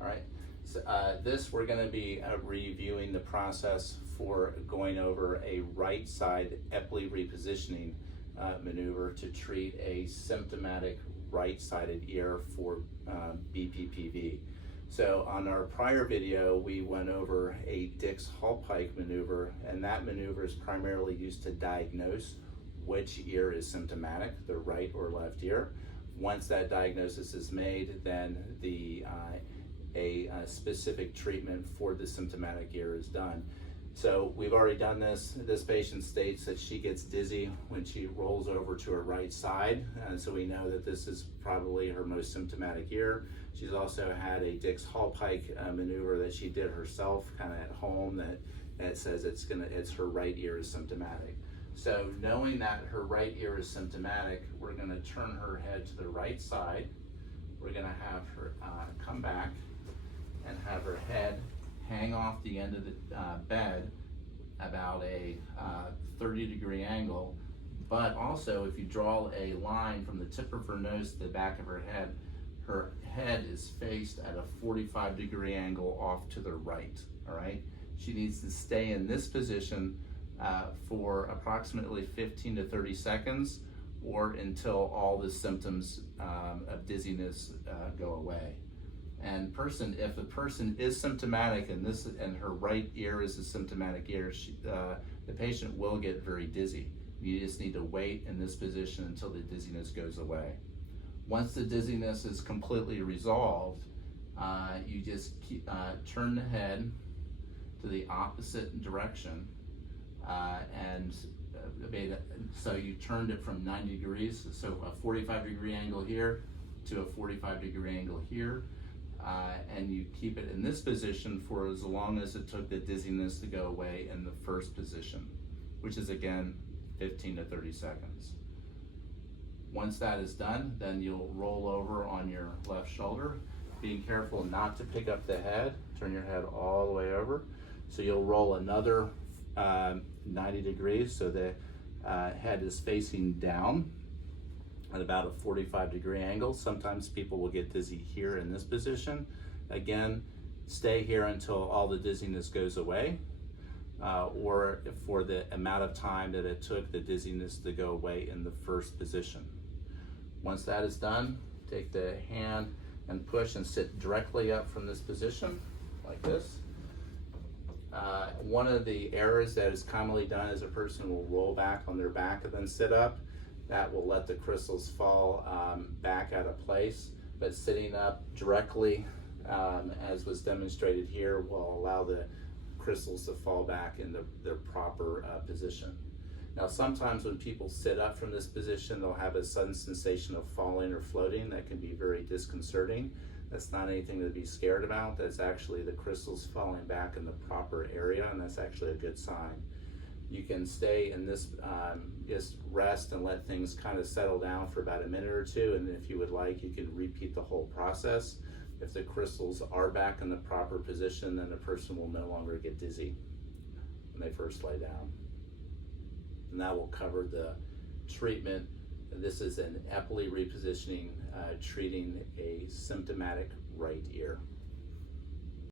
All right, so this we're going to be reviewing the process for going over a right side Epley repositioning maneuver to treat a symptomatic right-sided ear for BPPV. So on our prior video, we went over a Hallpike maneuver, and that maneuver is primarily used to diagnose which ear is symptomatic, the right or left ear. Once that diagnosis is made, then a specific treatment for the symptomatic ear is done. So we've already done this. This patient states that she gets dizzy when she rolls over to her right side, and so we know that this is probably her most symptomatic ear. She's also had a Hallpike maneuver that she did herself, kind of at home, that says it's her right ear is symptomatic. So knowing that her right ear is symptomatic, we're going to turn her head to the right side. We're going to have her come back and have her head hang off the end of the bed about a 30-degree angle. But also, if you draw a line from the tip of her nose to the back of her head is faced at a 45-degree angle off to the right, all right? She needs to stay in this position for approximately 15 to 30 seconds or until all the symptoms of dizziness go away. And if the person is symptomatic and her right ear is a symptomatic ear, the patient will get very dizzy. You just need to wait in this position until the dizziness goes away. Once the dizziness is completely resolved, you just turn the head to the opposite direction, so you turned it from 90 degrees, so a 45-degree angle here to a 45-degree angle here. And you keep it in this position for as long as it took the dizziness to go away in the first position, which is again 15 to 30 seconds. Once that is done, then you'll roll over on your left shoulder, being careful not to pick up the head. Turn your head all the way over. So you'll roll another 90 degrees so the head is facing down at about a 45-degree angle. Sometimes people will get dizzy here in this position. Again, stay here until all the dizziness goes away, or for the amount of time that it took the dizziness to go away in the first position. Once that is done, take the hand and push and sit directly up from this position, like this. One of the errors that is commonly done is a person will roll back on their back and then sit up. That will let the crystals fall back out of place, but sitting up directly, as was demonstrated here, will allow the crystals to fall back in their proper position. Now, sometimes when people sit up from this position, they'll have a sudden sensation of falling or floating that can be very disconcerting. That's not anything to be scared about. That's actually the crystals falling back in the proper area, and that's actually a good sign. You can stay in this, just rest and let things kind of settle down for about a minute or two, and if you would like, you can repeat the whole process. If the crystals are back in the proper position, then the person will no longer get dizzy when they first lay down. And that will cover the treatment. This is an Epley repositioning treating a symptomatic right ear.